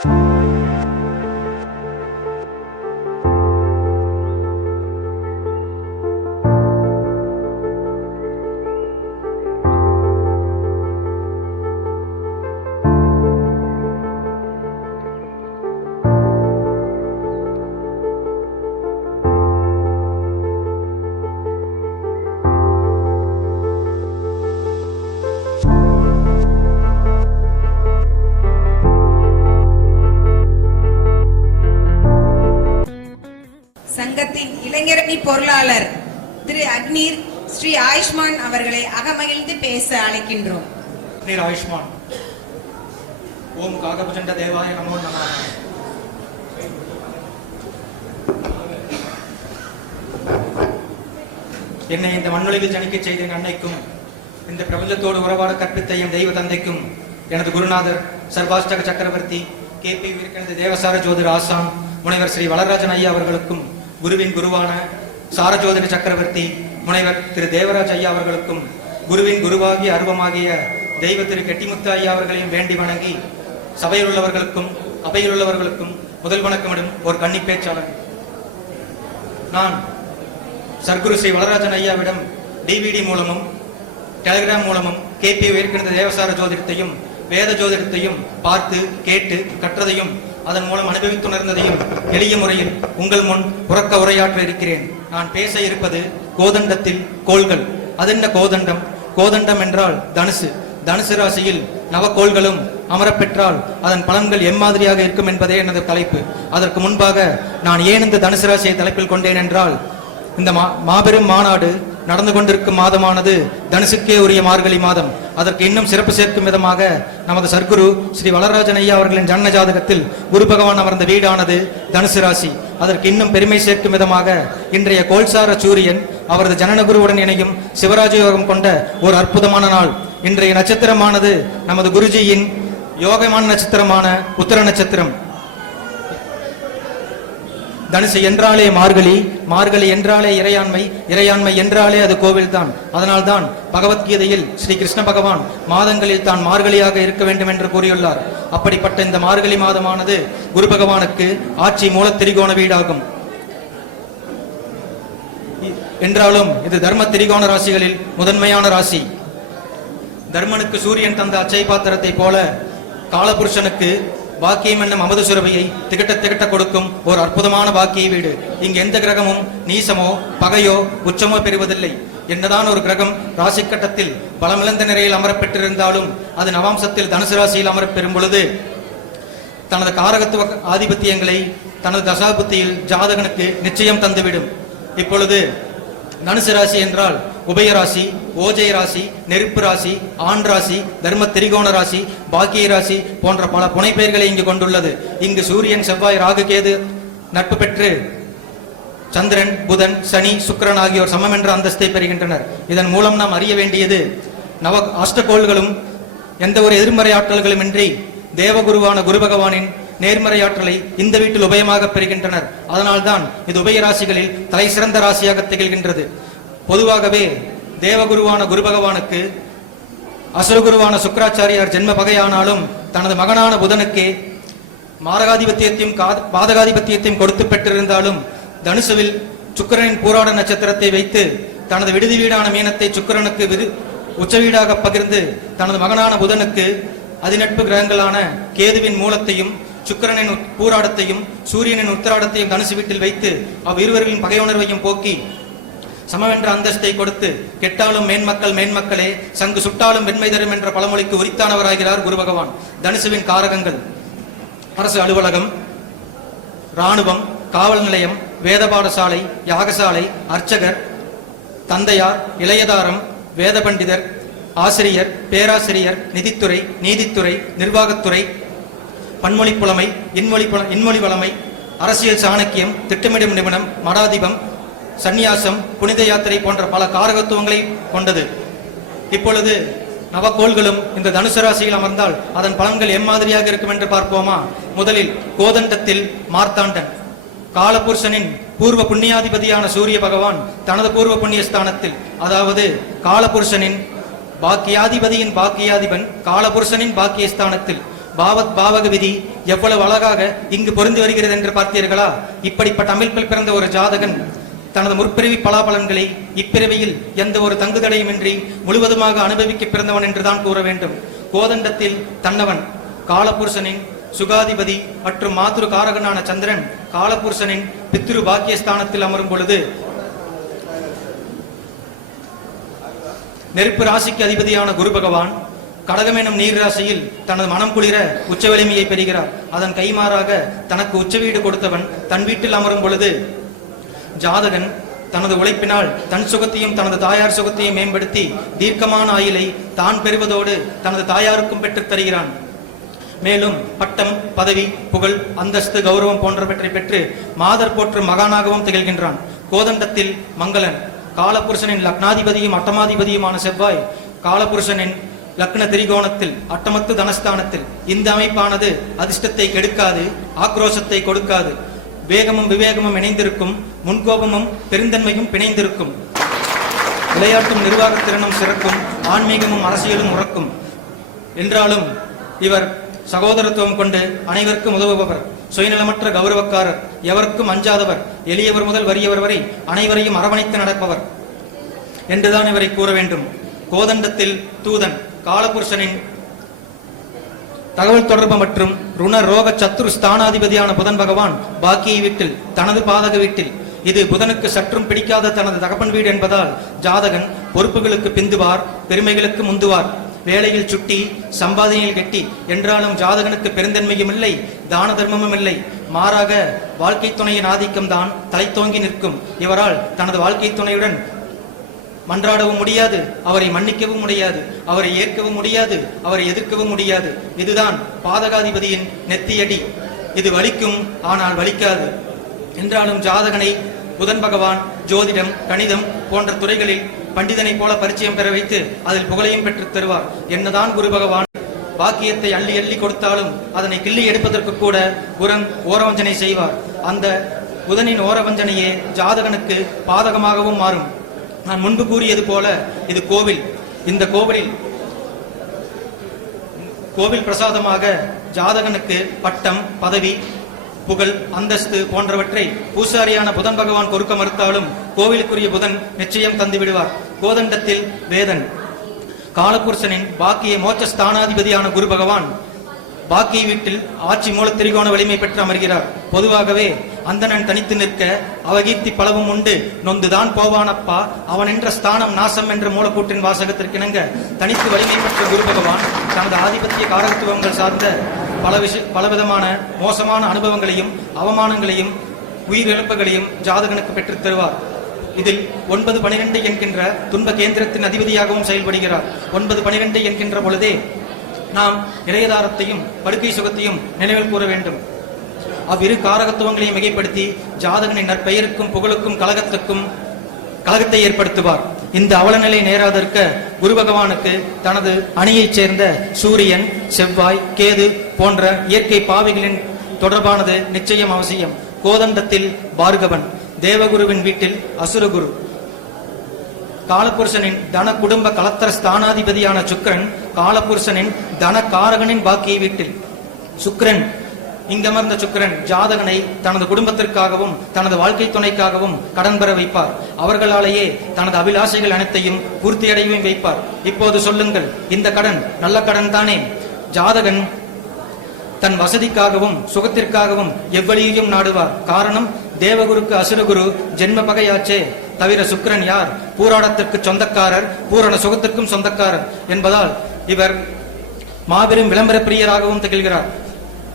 சங்கத்தின் இளைஞரணி பொருளாளர் திரு அக்னீர் ஸ்ரீ ஆயுஷ்மான் அவர்களை அகமகிழ்ந்து பேச அழைக்கின்றோம். நீர் ஆயுஷ்மான். ஓம் காகபுஜண்ட தேவாய நமோ நம என்னை இந்த மண்ணுலகில் ஜனிக்க செய்த என் அன்னைக்கும் இந்த பிரபஞ்சத்தோடு உறவாட கற்பித்த என் தெய்வ தந்தைக்கும் எனது குருநாதர் சர்வாஷ்டக சக்கரவர்த்தி கே பி விவேகானந்த தேவசார ஜோதிர் ஆசான் முனைவர் ஸ்ரீ வளராஜன் ஐயா அவர்களுக்கும் குருவின் குருவான சாரஜோதிட சக்கரவர்த்தி முனைவர் திரு தேவராஜ் ஐயா அவர்களுக்கும் குருவின் குருவாகிய அருவமாகிய தெய்வ திரு கெட்டிமுத்து ஐயா அவர்களையும் வேண்டி வணங்கி சபையில் உள்ளவர்களுக்கும் அவையில் உள்ளவர்களுக்கும் முதல் வணக்கமிடும் ஒரு கன்னி பேச்சாளர். நான் சர்க்குரு ஸ்ரீ வளராஜன் ஐயாவிடம் டிவிடி மூலமும் டெலிகிராம் மூலமும் கேபி உயர்கின்ற தேவசார ஜோதிடத்தையும் வேத ஜோதிடத்தையும் பார்த்து கேட்டு கற்றதையும் அதன் மூலம் அனுபவித்துணர்ந்ததையும் எளிய முறையில் உங்கள் முன் உறக்க உரையாற்ற இருக்கிறேன். நான் பேச இருப்பது கோதண்டத்தில் கோள்கள். அதென்ன கோதண்டம்? கோதண்டம் என்றால் தனுசு. தனுசு ராசியில் நவக்கோள்களும் அமரப்பெற்றால் அதன் பலன்கள் எம்மாதிரியாக இருக்கும் என்பதே எனது தலைப்பு. அதற்கு முன்பாக நான் ஏன் இந்த தனுசு ராசியை தலைப்பில் கொண்டேன் என்றால் இந்த மா மாபெரும் மாநாடு நடந்து கொண்டிருக்கும் மாதமானது தனுசுக்கே உரிய மார்கழி மாதம். அதற்கு இன்னும் சிறப்பு சேர்க்கும் விதமாக நமது சர்க்குரு ஸ்ரீ வளராஜன் ஐயா அவர்களின் ஜன்ன ஜாதகத்தில் குரு பகவான் அமர்ந்த வீடானது தனுசு ராசி. அதற்கு இன்னும் பெருமை சேர்க்கும் விதமாக இன்றைய கோல்சார சூரியன் அவரது ஜனனகுருவுடன் இணையும் சிவராஜ யோகம் கொண்ட ஒரு அற்புதமான நாள். இன்றைய நட்சத்திரமானது நமது குருஜியின் யோகமான நட்சத்திரமான உத்தர நட்சத்திரம். தனுசு என்றாலே மார்கழி மார்கழி என்றாலே இறையாண்மை இறையாண்மை என்றாலே அது கோவில்தான். அதனால்தான் பகவத்கீதையில் ஸ்ரீ கிருஷ்ண பகவான் மாதங்களில் தான் மார்கழியாக இருக்க வேண்டும் என்று கூறியுள்ளார். அப்படிப்பட்ட இந்த மார்கழி மாதமானது குரு பகவானுக்கு ஆட்சி மூல திரிகோண வீடாகும். என்றாலும் இது தர்ம திரிகோண ராசிகளில் முதன்மையான ராசி. தர்மனுக்கு சூரியன் தந்த அச்சை பாத்திரத்தை போல காலபுருஷனுக்கு பாக்கியம் என்னும் அமுத சுரபியை திகட்ட திகட்ட கொடுக்கும் ஒரு அற்புதமான பாக்கிய வீடு. இங்கு எந்த கிரகமும் நீசமோ பகையோ உச்சமோ பெறுவதில்லை. என்னதான் ஒரு கிரகம் ராசி கட்டத்தில் பலமிழந்த நிலையில் அமரப்பெற்றிருந்தாலும் அது நவாம்சத்தில் தனுசு ராசியில் அமரப்பெறும் பொழுது தனது காரகத்துவ ஆதிபத்தியங்களை தனது தசாபுத்தியில் ஜாதகனுக்கு நிச்சயம் தந்துவிடும். இப்பொழுது தனுசு ராசி என்றால் உபயராசி ஓஜை ராசி நெருப்பு ராசி ஆண் ராசி தர்ம திரிகோண ராசி பாக்கிய ராசி போன்ற பல புனைப்பெயர்களை இங்கு கொண்டுள்ளது. இங்கு சூரியன் செவ்வாய் ராகு கேது நட்பு பெற்று சந்திரன் புதன் சனி சுக்கிரன் ஆகியோர் சமம் என்ற அந்தஸ்தை பெறுகின்றனர். இதன் மூலம் நாம் அறிய வேண்டியது நவ அஷ்டகோள்களும் எந்த ஒரு எதிர்மறை ஆற்றல்களும் இன்றி தேவகுருவான குரு பகவானின் நேர்மறை ஆற்றலை இந்த வீட்டில் உபயமாக பெறுகின்றனர். அதனால்தான் இது உபய ராசிகளில் தலை சிறந்த ராசியாக திகழ்கின்றது. பொதுவாகவே தேவகுருவான குரு பகவானுக்கு அசுரகுருவான சுக்கராச்சாரியார் ஜென்ம பகையானாலும் தனது மகனான புதனுக்கே மாரகாதிபத்தியத்தையும் காத- பாதகாதிபத்தியத்தையும் கொடுத்து பெற்றிருந்தாலும் தனுசுவில் சுக்கிரனின் பூராட நட்சத்திரத்தை வைத்து தனது விடுதி வீடான மீனத்தை சுக்கிரனுக்கு விரு உச்ச வீடாக பகிர்ந்து தனது மகனான புதனுக்கு அதிநட்பு கிரகங்களான கேதுவின் மூலத்தையும் சுக்கிரனின் பூராடத்தையும் சூரியனின் உத்தராடத்தையும் தனுசு வீட்டில் வைத்து அவ்விருவர்களின் பகையுணர்வையும் போக்கி சமவென்ற அந்தஸ்தை கொடுத்து கெட்டாலும் மேன்மக்கள் மேன்மக்களே சங்கு சுட்டாலும் வெண்மை தரும் என்ற பழமொழிக்கு உரித்தானவராகிறார் குரு பகவான். தனுசுவின் காரகங்கள். அரசு அலுவலகம் ராணுவம் காவல் நிலையம் வேத பாடசாலை யாகசாலை அர்ச்சகர் தந்தையார் இளையதாரம் வேத பண்டிதர் ஆசிரியர் பேராசிரியர் நிதித்துறை நீதித்துறை நிர்வாகத்துறை பன்மொழி புலமை இன்மொழி புல- இன்மொழி வளமை அரசியல் சாணக்கியம் திட்டமிடும் நிபுணம் மடாதிபம் சந்நியாசம் புனித யாத்திரை போன்ற பல காரகத்துவங்களை கொண்டது. இப்பொழுது நவக்கோள்களும் இந்த தனுசு ராசியில் அமர்ந்தால் அதன் பலன்கள் எம்மாதிரியாக இருக்கும் என்று பார்ப்போமா? முதலில் கோதண்டத்தில் மார்த்தாண்டன். காலபுருஷனின் பூர்வ புண்ணியாதிபதியான சூரிய பகவான் தனது பூர்வ புண்ணிய ஸ்தானத்தில் அதாவது காலபுருஷனின் பாக்கியாதிபதியின் பாக்கியாதிபன் காலபுருஷனின் பாக்கியஸ்தானத்தில். பாவத் பாவக விதி எவ்வளவு அழகாக இங்கு பொருந்து வருகிறது என்று பார்த்தீர்களா? இப்படிப்பட்ட அமைப்பில் பிறந்த ஒரு ஜாதகன் தனது முற்பிறவி பலாபலன்களை இப்பிறவியில் எந்த ஒரு தங்குதடையுமின்றி முழுவதுமாக அனுபவிக்க பிறந்தவன் என்றுதான் கூற வேண்டும். கோதண்டத்தில் தன்னவன் காலபுருஷனின் சுகாதிபதி மற்றும் மாத்ரு காரகனான சந்திரன் காலபுருஷனின் பித்ரு பாக்கியஸ்தானத்தில் அமரும் பொழுது நெருப்பு ராசிக்கு அதிபதியான குரு பகவான் கடகமெனும் நீர் ராசியில் தனது மனம் குளிர உச்ச வலிமையை பெறுகிறார். அதன் கைமாறாக தனக்கு உச்ச வீடு கொடுத்தவன் தன் வீட்டில் அமரும் பொழுது ஜாதகன் தனது உழைப்பினால் தன் சுகத்தையும் தனது தாயார் சுகத்தையும் மேம்படுத்தி தீர்க்கமான ஆயிலை தான் பெறுவதோடு தனது தாயாருக்கும் பெற்றுத் தருகிறான். மேலும் பட்டம் பதவி புகழ் அந்தஸ்து கௌரவம் போன்றவற்றை பெற்று மாதர் போற்று மகானாகவும் திகழ்கின்றான். கோதண்டத்தில் மங்களன் காலபுருஷனின் லக்னாதிபதியும் அட்டமாதிபதியுமான செவ்வாய் காலபுருஷனின் லக்ன திரிகோணத்தில் அட்டமத்து தனஸ்தானத்தில். இந்த அமைப்பானது அதிர்ஷ்டத்தை கெடுக்காது ஆக்ரோஷத்தை கொடுக்காது. வேகமும் விவேகமும் இணைந்திருக்கும் முன்கோபமும் பெருந்தன்மையும் பிணைந்திருக்கும். விளையாட்டும் நிர்வாகத் திறனும் சிறக்கும் ஆன்மீகமும் அரசியலும் உறக்கும். என்றாலும் இவர் சகோதரத்துவம் கொண்டு அனைவருக்கும் உதவுபவர் சுயநலமற்ற கௌரவக்காரர் எவருக்கும் அஞ்சாதவர் எளியவர் முதல் வறியவர் வரை அனைவரையும் அரவணைத்து நடப்பவர் என்றுதான் இவரை கூற வேண்டும். கோதண்டத்தில் தூதன் காலபுருஷனின் தகவல் தொடர்பு மற்றும் ருண ரோக சத்துரு ஸ்தானாதிபதியான புதன் பகவான் பாக்கிய வீட்டில் தனது பாதக வீட்டில். இது புதனுக்கு சற்றும் பிடிக்காத தனது தகப்பன் வீடு என்பதால் ஜாதகன் பொறுப்புகளுக்கு பிந்துவார் பெருமைகளுக்கு முந்துவார். வேலையில் சுட்டி சம்பாதனையில் கெட்டி என்றாலும் ஜாதகனுக்கு பெருந்தன்மையும் இல்லை தான தர்மமும் இல்லை. மாறாக வாழ்க்கை துணையின் ஆதிக்கம் தான் தலைத்தோங்கி நிற்கும். இவரால் தனது வாழ்க்கை துணையுடன் மன்றாடவும் முடியாது அவரை மன்னிக்கவும் முடியாது அவரை ஏற்கவும் முடியாது அவரை எதிர்க்கவும் முடியாது. இதுதான் பாதகாதிபதியின் நெத்தியடி. இது வலிக்கும் ஆனால் வலிக்காது. என்றாலும் ஜாதகனை புதன் பகவான் ஜோதிடம் கணிதம் போன்ற துறைகளில் பண்டிதனை போல பரிச்சயம் பெற வைத்து அதில் புகழையும் பெற்றுத் தருவார். என்னதான் குரு பகவான் வாக்கியத்தை அள்ளி அள்ளி கொடுத்தாலும் அதனை கிள்ளி எடுப்பதற்கு கூட குரன் ஓரவஞ்சனை செய்வார். அந்த புதனின் ஓரவஞ்சனையே ஜாதகனுக்கு பாதகமாகவும் மாறும். நான் முன்பு கூறியது போல இது கோவில். இந்த கோவிலில் கோவில் பிரசாதமாக ஜாதகனுக்கு பட்டம் பதவி புகழ் அந்தஸ்து போன்றவற்றை பூசாரியான புதன் பகவான் கொடுக்க மறுத்தாலும் கோவிலுக்குரிய புதன் நிச்சயம் தந்து விடுவார். கோதண்டத்தில் வேதன். காலபுருஷனின் பாக்கிய மோட்ச ஸ்தானாதிபதியான குரு பகவான் பாக்கிய வீட்டில் ஆட்சி மூல திரிகோண வலிமை பெற்று அமர்கிறார். பொதுவாகவே அந்தணன் தனித்து நிற்க அவகீர்த்தி பலவும் உண்டு. நொந்துதான் போவானப்பா. அவன் என்ற ஸ்தானம் நாசம் என்ற மூலக்கூற்றின் வாசகத்திற்கிணங்க. தனித்து வலிமை பெற்ற குரு பகவான் தனது ஆதிபத்திய காரகத்துவங்கள் சார்ந்த பல விஷ பலவிதமான மோசமான அனுபவங்களையும் அவமானங்களையும் உயிரிழப்புகளையும் ஜாதகனுக்கு பெற்றுத் தருவார். இதில் ஒன்பது பனிரெண்டு என்கின்ற துன்ப கேந்திரத்தின் அதிபதியாகவும் செயல்படுகிறார். ஒன்பது பனிரெண்டு என்கின்ற பொழுதே நாம் இளையதாரத்தையும் படுக்கை சுகத்தையும் நினைவில் கூற வேண்டும். அவ்விரு காரகத்துவங்களையும் மிகைப்படுத்தி ஜாதகனின் நற்பெயருக்கும் புகழுக்கும் கழகத்துக்கும் கலகத்தை ஏற்படுத்துவார். இந்த அவலநிலை நேராதிருக்க குரு பகவானுக்கு தனது அணியைச் சேர்ந்த சூரியன் செவ்வாய் கேது போன்ற இயற்கை பாவிகளின் தொடர்பானது நிச்சயம் அவசியம். கோதண்டத்தில் பார்கவன் தேவகுருவின் வீட்டில் அசுரகுரு. காலபுருஷனின் தன குடும்ப கலத்தர ஸ்தானாதிபதியான சுக்கிரன் காலபுருஷனின் தன காரகனின் பாக்கிய வீட்டில். சுக்கரன் இங்கமர்ந்த சுக்கிரன் ஜாதகனை தனது குடும்பத்திற்காகவும் தனது வாழ்க்கை துணைக்காகவும் கடன் பெற வைப்பார். அவர்களாலேயே தனது அபிலாஷைகள் அனைத்தையும் பூர்த்தியடையவும் வைப்பார். இப்போது சொல்லுங்கள் இந்த கடன் நல்ல கடன் தானே? ஜாதகன் தன் வசதிக்காகவும் சுகத்திற்காகவும் எவ்வழியையும் நாடுவார். காரணம் தேவகுருக்கு அசுரகுரு ஜென்ம பகையாச்சே. தவிர சுக்கிரன் யார்? பூராடத்திற்கு சொந்தக்காரர் பூரண சுகத்திற்கும் சொந்தக்காரர் என்பதால் இவர் மாபெரும் விளம்பர பிரியராகவும் திகழ்கிறார்.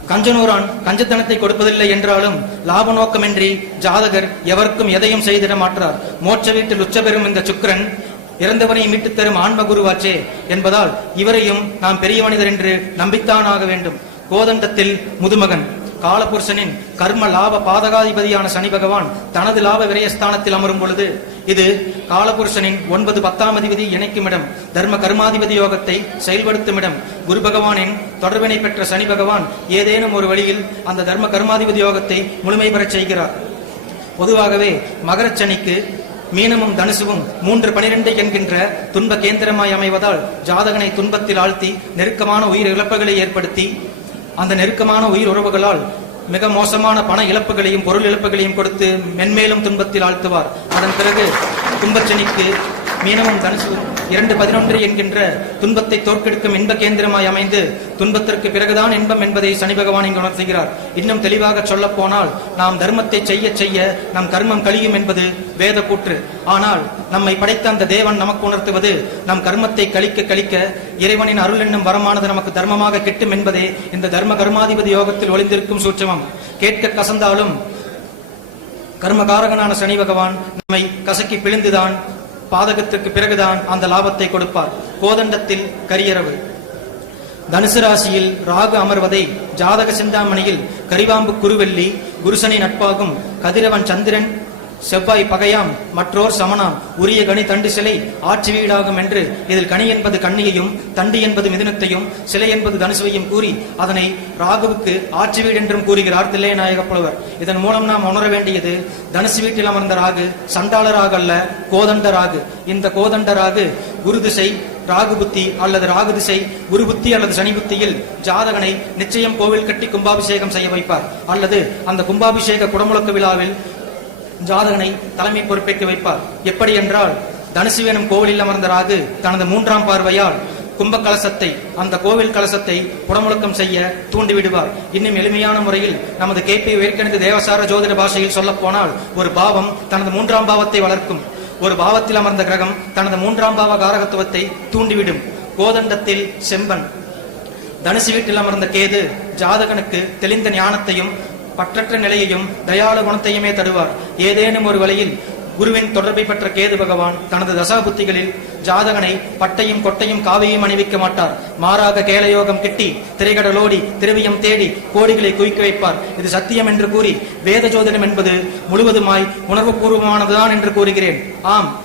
கஞ்சனூரான் கஞ்சத்தனத்தை கொடுப்பதில்லை என்றாலும் லாப நோக்கமின்றி ஜாதகர் எவருக்கும் எதையும் செய்திட மாட்டார். மோட்ச வீட்டில் உச்ச பெறும் இந்த சுக்கிரன் இறந்தவனை மீட்டுத் தரும் ஆன்ம குருவாச்சே என்பதால் இவரையும் நாம் பெரிய மனிதர் என்று நம்பித்தான் ஆக வேண்டும். கோதண்டத்தில் முதுமகன். காலபுருஷனின் கர்ம லாப பாதகாதிபதியான சனி பகவான் தனது லாப விரயஸ்தானத்தில் அமரும் பொழுது இது காலபுருஷனின் ஒன்பது பத்தாம் அதிபதி இணைக்கும் இடம் தர்ம கர்மாதிபதி யோகத்தை செயல்படுத்தும் இடம் குரு பகவானின் தொடர்பினை பெற்ற சனி பகவான் ஏதேனும் ஒரு வழியில் அந்த தர்ம கர்மாதிபதி யோகத்தை முழுமை பெறச் செய்கிறார். பொதுவாகவே மகரச்சனிக்கு மீனமும் தனுசுவும் மூன்று பனிரெண்டு என்கின்ற துன்ப கேந்திரமாய் அமைவதால் ஜாதகனை துன்பத்தில் ஆழ்த்தி நெருக்கமான உயிர் இழப்புகளை ஏற்படுத்தி அந்த நெருக்கமான உயிர் உறவுகளால் மிக மோசமான பண இழப்புகளையும் பொருள் இழப்புகளையும் கொடுத்து மென்மேலும் துன்பத்தில் ஆழ்த்துவார். அதன் பிறகு கும்பச்சனிக்கு மீனமும் தனுசும் இரண்டு பதினொன்று என்கின்ற துன்பத்தை தோற்கெடுக்கும் இன்ப கேந்திரமாய் அமைந்து துன்பத்திற்கு பிறகுதான் இன்பம் என்பதை சனி பகவான் இங்கு உணர்த்துகிறார். இன்னும் தெளிவாக சொல்ல போனால் நாம் தர்மத்தை செய்ய செய்ய நம் கர்மம் கழியும் என்பது வேத கூற்று. ஆனால் நம்மை படைத்த அந்த தேவன் நமக்கு உணர்த்துவது நம் கர்மத்தை கழிக்க கழிக்க இறைவனின் அருள் என்னும் வரமானது நமக்கு தர்மமாக கிட்டும் என்பதே இந்த தர்ம கர்மாதிபதி யோகத்தில் ஒளிந்திருக்கும் சூட்சமம். கேட்க கசந்தாலும் கர்மகாரகனான சனி பகவான் நம்மை கசக்கி பிழிந்துதான் பாதகத்திற்கு பிறகுதான் அந்த லாபத்தை கொடுப்பார். கோதண்டத்தில் கரியரவு தனுசு ராசியில் ராகு அமர்வதை ஜாதக சிந்தாமணியில் கரிவாம்பு குருவெள்ளி குருசனை நட்பாகும் கதிரவன் சந்திரன் செவ்வாய் பகையாம் மற்றோர் சமனாம் உரிய கனி தண்டு சிலை ஆட்சி வீடாகும் என்று இதில் கனி என்பது கண்ணியையும் தண்டு என்பது மிதுனத்தையும் சிலை என்பது தனுசுவையும் கூறி அதனை ராகுவுக்கு ஆட்சி வீடு என்றும் கூறுகிறார் தில்லைநாயக புலவர். இதன் மூலம் நாம் உணர வேண்டியது தனுசு வீட்டில் அமர்ந்த ராகு சண்டாளராக அல்ல கோதண்ட ராகு. இந்த கோதண்ட ராகு குரு திசை ராகு புத்தி அல்லது ராகு திசை குரு புத்தி அல்லது சனி புத்தியில் ஜாதகனை நிச்சயம் கோவில் கட்டி கும்பாபிஷேகம் செய்ய வைப்பார். அல்லது அந்த கும்பாபிஷேக குடமுழக்கு விழாவில் ஜாதகனை தலைமை பொறுப்பேற்க வைப்பார். எப்படி என்றால் தனுசு கோவிலில் அமர்ந்த ராகு தனது மூன்றாம் பார்வையால் கும்ப கலசத்தை அந்த கோவில் கலசத்தை புடமுழக்கம் செய்ய தூண்டிவிடுவார் இன்னும் எளிமையான முறையில் நமது கேபி வேர்க்கெனது தேவசார ஜோதிட பாஷையில் சொல்ல போனால் ஒரு பாவம் தனது மூன்றாம் பாவத்தை வளர்க்கும். ஒரு பாவத்தில் அமர்ந்த கிரகம் தனது மூன்றாம் பாவ காரகத்துவத்தை தூண்டிவிடும். கோதண்டத்தில் செம்பன். தனுசு வீட்டில் அமர்ந்த கேது ஜாதகனுக்கு தெளிந்த ஞானத்தையும் பற்றற்ற நிலையையும் தயாள குணத்தையுமே தருவார். ஏதேனும் ஒரு வழியில் குருவின் தொடர்பை பெற்ற கேது பகவான் தனது தசா புத்திகளில் ஜாதகனை பட்டையும் கொட்டையும் காவையும் அணிவிக்க மாட்டார். மாறாக கேலயோகம் கிட்டி திரைகடலோடி திரவியம் தேடி கோடிகளை குவிக்க வைப்பார். இது சத்தியம் என்று கூறி வேத ஜோதிடம் என்பது முழுவதுமாய் உணர்வுபூர்வமானதுதான் என்று கூறுகிறேன். ஆம்.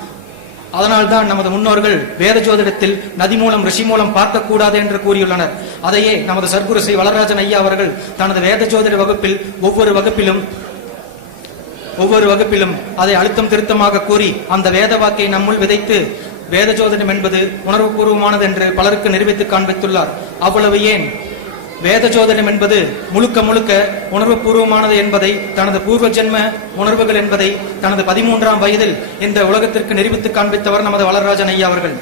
அதனால்தான் நமது முன்னோர்கள் வேத ஜோதிடத்தில் நதி மூலம் ரிஷி மூலம் பார்க்கக்கூடாது என்று கூறியுள்ளனர். அதையே நமது சர்க்குரு ஸ்ரீ வளராஜன் ஐயா அவர்கள் தனது வேத ஜோதிட வகுப்பில் ஒவ்வொரு வகுப்பிலும் ஒவ்வொரு வகுப்பிலும் அதை அழுத்தம் திருத்தமாக கூறி அந்த வேத வாக்கை நம்முள் விதைத்து வேத ஜோதிடம் என்பது உணர்வுபூர்வமானது என்று பலருக்கு நிரூபித்து காண்பித்துள்ளார். அவ்வளவு ஏன்? வேத ஜோதிடம் என்பது முழுக்க முழுக்க உணர்வுபூர்வமானது என்பதை தனது பூர்வ ஜென்ம உணர்வுகள் என்பதை தனது பதிமூன்றாம் வயதில் இந்த உலகத்திற்கு நிரூபித்து காண்பித்தவர் நமது வளராஜன் ஐயா அவர்கள்.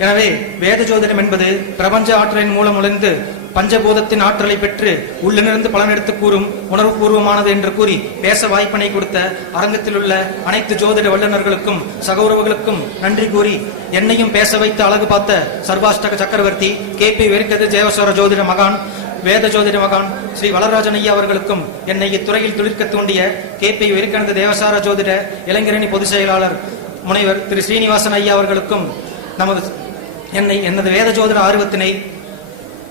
எனவே வேத ஜோதிடம் என்பது பிரபஞ்ச ஆற்றலின் மூலம் உழைந்து பஞ்சபூதத்தின் ஆற்றலை பெற்று உள்ளிருந்து பலனெடுத்து கூறும் உணர்வுபூர்வமானது என்று கூறி பேச வாய்ப்பினை கொடுத்த அரங்கத்தில் உள்ள அனைத்து ஜோதிட வல்லுநர்களுக்கும் சகோதரர்களுக்கும் நன்றி கூறி என்னையும் பேச வைத்து அழகு பார்த்த சர்வாஷ்டக சக்கரவர்த்தி கே பி வெறுக்கது ஜெயவஸ்வர ஜோதிட மகான் வேத ஜோதிட மகான் ஸ்ரீ வளராஜன் ஐயா அவர்களுக்கும் என்னை இத்துறையில் துளிர்க்க தூண்டிய கே பி வெறுக்கனது தேவசார ஜோதிட இளைஞரணி பொதுச் செயலாளர் முனைவர் திரு ஸ்ரீனிவாசன் ஐயா அவர்களுக்கும் நமது என்னை எனது வேத ஜோதிட ஆர்வத்தினை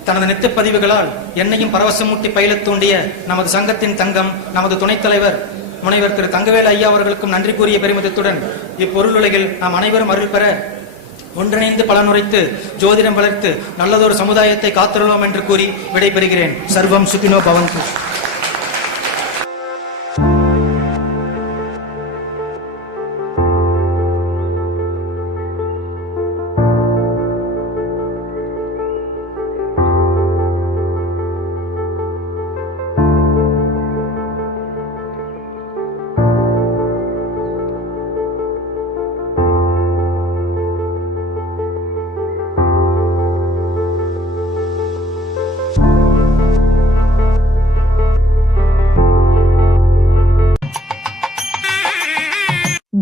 தனது நித்திய பதிவுகளால் என்னையும் பரவசமூட்டி பயிலத் தூண்டிய நமது சங்கத்தின் தங்கம் நமது துணைத் தலைவர் முனைவர் திரு தங்கவேல் ஐயா அவர்களுக்கும் நன்றி கூறிய பெருமிதத்துடன் இப்பொருளுலகில் நாம் அனைவரும் அருள் பெற ஒன்றிணைந்து பலனுரைத்து ஜோதிடம் வளர்த்து நல்லதொரு சமுதாயத்தை காத்திருவோம் என்று கூறி விடைபெறுகிறேன். சர்வம் சுகினோ பவந்து.